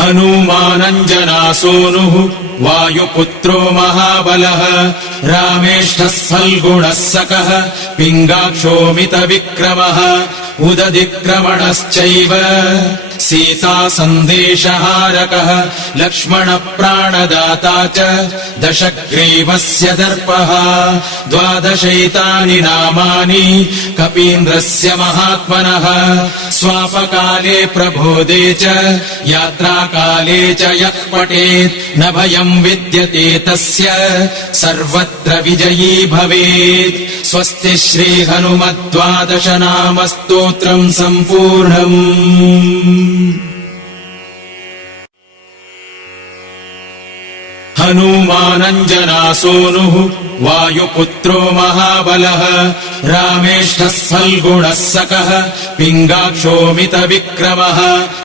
हनुमानञ्जनासूनुः वायुपुत्रो महाबलः रामेष्ठः फल्गुणः सकः पिङ्गाक्षोमितविक्रमः उदधिक्रमणश्चैव सीता सन्देशहारकः लक्ष्मणप्राणदाता च दशग्रीवस्य दर्पः 12 नामानि कपीन्द्रस्य महात्मनः स्वापकाले प्रबोधे च यात्राकाले च यः पठेत् न भयम् विद्यते तस्य सर्वत्र विजयी भवेत्। स्वस्ति श्रीहनुमद्12 नाम स्तोत्रम् सम्पूर्णम्। हनुमानञ्जनासूनुः वायुपुत्रो महाबलः रामेष्ठः फल्गुणः सकः पिङ्गाक्षोमितविक्रमः